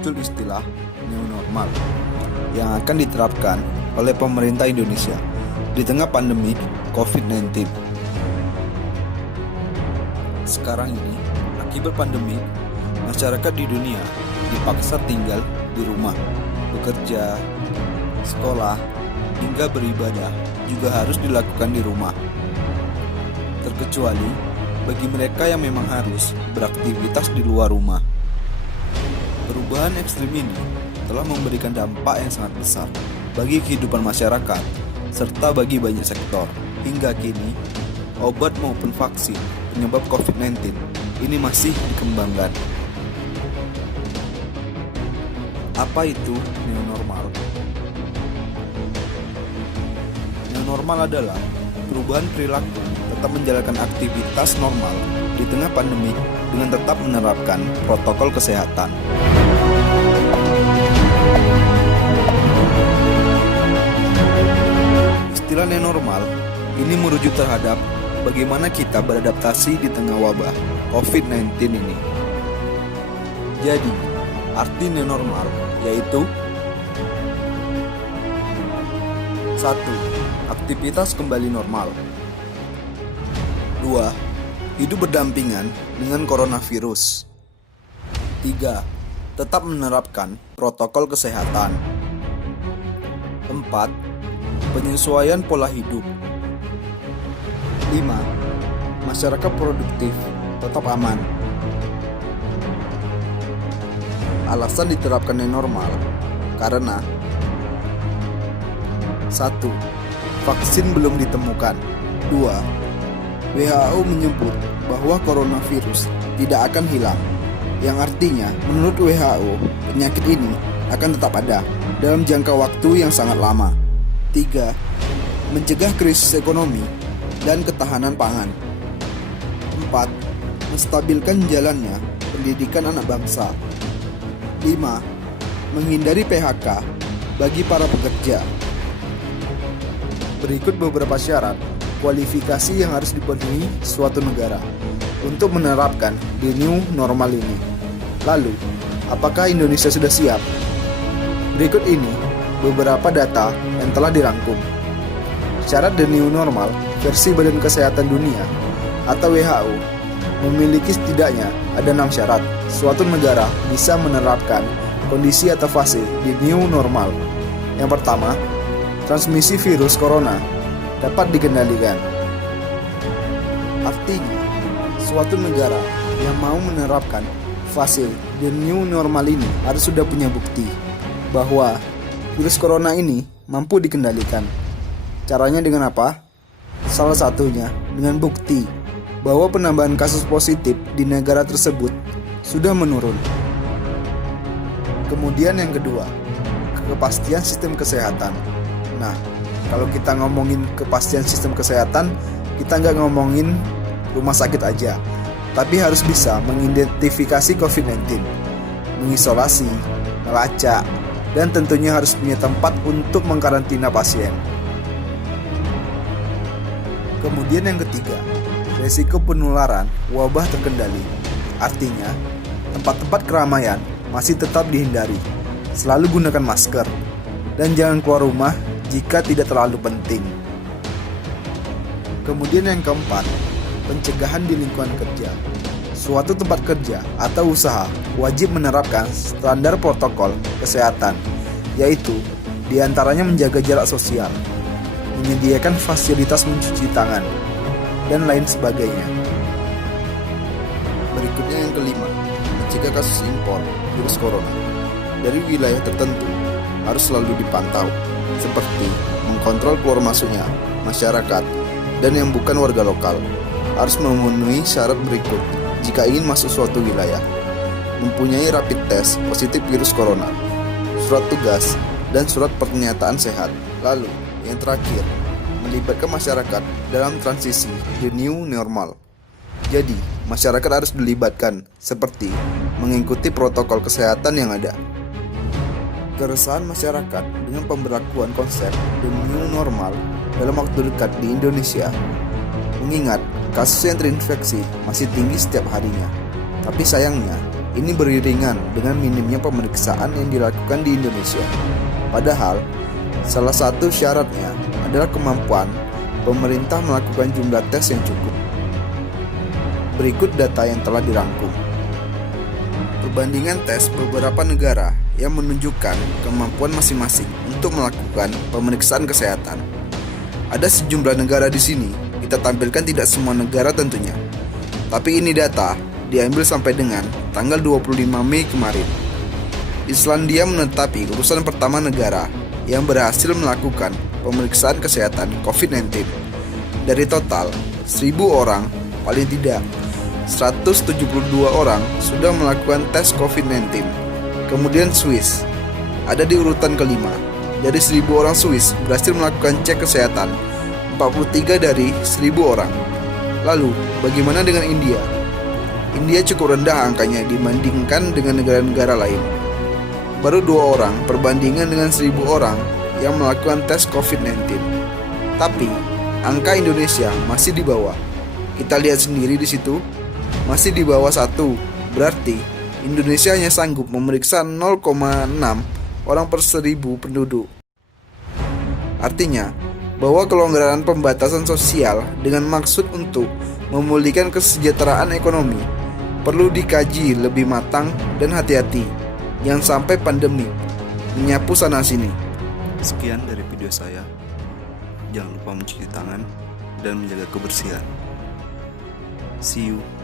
muncul istilah new normal yang akan diterapkan oleh pemerintah Indonesia di tengah pandemi COVID-19. Sekarang ini, akibat pandemi, masyarakat di dunia dipaksa tinggal di rumah, bekerja, sekolah, hingga beribadah juga harus dilakukan di rumah. Terkecuali bagi mereka yang memang harus beraktivitas di luar rumah. Perubahan ekstrim ini telah memberikan dampak yang sangat besar bagi kehidupan masyarakat serta bagi banyak sektor. Hingga kini, obat maupun vaksin penyebab COVID-19 ini masih dikembangkan. Apa itu new normal? New normal adalah perubahan perilaku tetap menjalankan aktivitas normal di tengah pandemi dengan tetap menerapkan protokol kesehatan. Istilah new normal ini merujuk terhadap bagaimana kita beradaptasi di tengah wabah COVID-19 ini. Jadi, arti new normal yaitu 1. Aktivitas kembali normal. 2. Hidup berdampingan dengan coronavirus. 3. Tetap menerapkan protokol kesehatan. 4. Penyesuaian pola hidup. 5. Masyarakat produktif tetap aman. Alasan diterapkan new normal karena 1. Vaksin belum ditemukan. 2. WHO menyebut bahwa coronavirus tidak akan hilang, yang artinya menurut WHO penyakit ini akan tetap ada dalam jangka waktu yang sangat lama. 3. Mencegah krisis ekonomi dan ketahanan pangan. 4. Menstabilkan jalannya pendidikan anak bangsa. 5. Menghindari PHK bagi para pekerja. Berikut beberapa syarat kualifikasi yang harus dipenuhi suatu negara untuk menerapkan the new normal ini. Lalu, apakah Indonesia sudah siap? Berikut ini beberapa data yang telah dirangkum. Syarat the new normal versi Badan Kesehatan Dunia atau WHO memiliki setidaknya ada 6 syarat suatu negara bisa menerapkan kondisi atau fase di new normal. Yang pertama, transmisi virus corona dapat dikendalikan. Artinya, suatu negara yang mau menerapkan fase the new normal ini harus sudah punya bukti bahwa virus corona ini mampu dikendalikan. Caranya dengan apa? Salah satunya dengan bukti bahwa penambahan kasus positif di negara tersebut sudah menurun. Kemudian yang kedua, kepastian sistem kesehatan. Nah, kalau kita ngomongin kepastian sistem kesehatan, kita nggak ngomongin rumah sakit aja, tapi harus bisa mengidentifikasi COVID-19, mengisolasi, melacak, dan tentunya harus punya tempat untuk mengkarantina pasien. Kemudian yang ketiga, resiko penularan wabah terkendali. Artinya, tempat-tempat keramaian masih tetap dihindari. Selalu gunakan masker dan jangan keluar rumah jika tidak terlalu penting. Kemudian yang keempat, pencegahan di lingkungan kerja. Suatu tempat kerja atau usaha wajib menerapkan standar protokol kesehatan, yaitu diantaranya menjaga jarak sosial, menyediakan fasilitas mencuci tangan, dan lain sebagainya. Berikutnya yang kelima, mencegah kasus impor virus corona dari wilayah tertentu harus selalu dipantau, seperti mengkontrol keluar masuknya masyarakat dan yang bukan warga lokal. Harus memenuhi syarat berikut jika ingin masuk suatu wilayah: mempunyai rapid test positif virus corona, surat tugas, dan surat pernyataan sehat. Lalu, yang terakhir, melibatkan masyarakat dalam transisi the new normal. Jadi, masyarakat harus dilibatkan, seperti mengikuti protokol kesehatan yang ada. Keresahan masyarakat dengan pemberlakuan konsep the new normal dalam waktu dekat di Indonesia, mengingat kasus yang terinfeksi masih tinggi setiap harinya. Tapi sayangnya, Ini beriringan dengan minimnya pemeriksaan yang dilakukan di Indonesia. Padahal, salah satu syaratnya adalah kemampuan pemerintah melakukan jumlah tes yang cukup. Berikut data yang telah dirangkum. Perbandingan tes beberapa negara yang menunjukkan kemampuan masing-masing untuk melakukan pemeriksaan kesehatan. Ada sejumlah negara di sini, kita tampilkan tidak semua negara tentunya. Tapi ini data diambil sampai dengan tanggal 25 Mei kemarin. Islandia menetapi urusan pertama negara yang berhasil melakukan pemeriksaan kesehatan COVID-19. Dari total 1.000 orang, paling tidak 172 orang sudah melakukan tes COVID-19. Kemudian Swiss ada di urutan kelima. Dari 1.000 orang Swiss berhasil melakukan cek kesehatan 43 dari 1.000 orang. Lalu, bagaimana dengan India? India cukup rendah angkanya dibandingkan dengan negara-negara lain. Baru 2 orang perbandingan dengan 1.000 orang yang melakukan tes COVID-19. Tapi, angka Indonesia masih di bawah. Kita lihat sendiri di situ, masih di bawah 1. Berarti, Indonesia hanya sanggup memeriksa 0,6 orang per 1.000 penduduk. Artinya, bahwa kelonggaran pembatasan sosial dengan maksud untuk memulihkan kesejahteraan ekonomi perlu dikaji lebih matang dan hati-hati, jangan sampai pandemi menyapu sana-sini. Sekian dari video saya. Jangan lupa mencuci tangan dan menjaga kebersihan. See you.